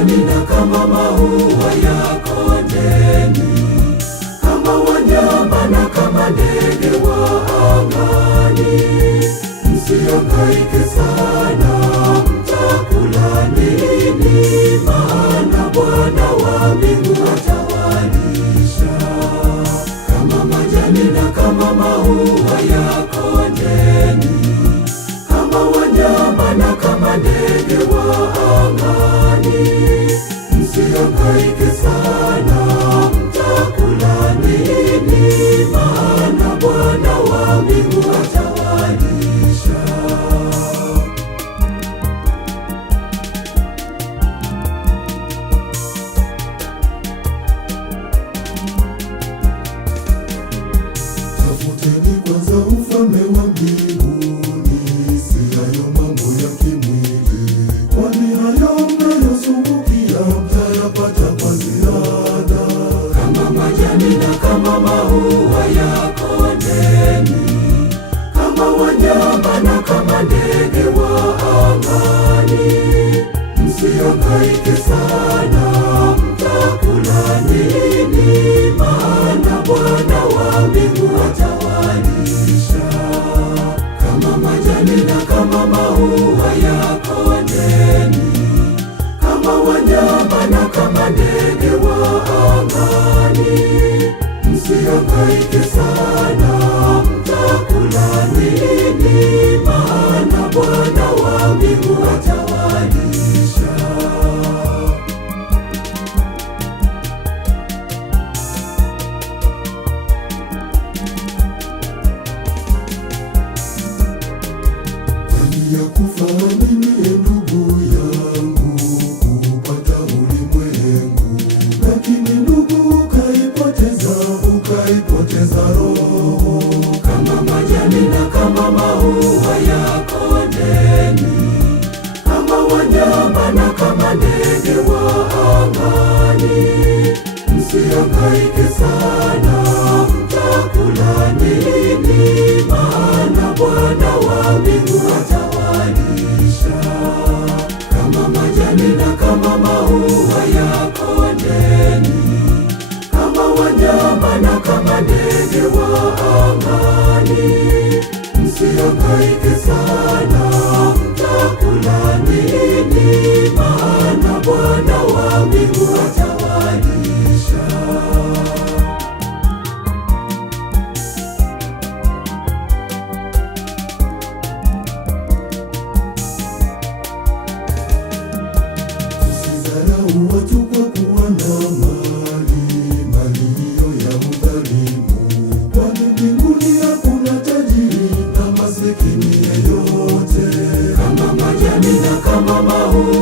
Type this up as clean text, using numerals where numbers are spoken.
majani na kama maua ya kondeni, kama wanyama na kama ndege wa angani. Msihangaike sana, mtakula nini? Maana Bwana wa mbingu atawalisha. Kama majani na kama maua ya kondeni, kama wanyama na kama ndege wa angani. Msihangaike sana, mtakula nini? Maana Bwana wa mbingu atawalisha. Tafuteni kwanza ufalme wa mbinguni, si hayo mambo ya kimwili, kwani hayo mnayosumbukia mtayapata kwa ziada. Kama majani na kama maua ya kondeni, kama wanyama na kama ndege wa angani. Msihangaike sana, mtakula nini? Maana Bwana wa mbingu atawalisha. Kama majani na kama maua ya kondeni, kama wanyama na kama ndege wa angani. Msihangaike sana, mtakula nini? Maana Bwana wa mbingu atawalisha. Ya kufa nini ndugu yangu, kupata ulimwengu, lakini ndugu ukaipoteza roho. Kama majani na kama maua ya kondeni, kama wanyama na kama ndege wa angani. Msihangaike sana, mtakula nini? Maana Bwana wa mbingu atawalisha. Kama majani na kama maua ya kondeni, kama wanyama na kama ndege wa angani. Msihangaike sana, mtakula nini? Maana Bwana wa mbingu atawalisha. Watu kwa kuwa na mali hiyo ya udhalimu, kwani mbinguni hakuna tajiri na masikini yeyote. Kama majani na kama maua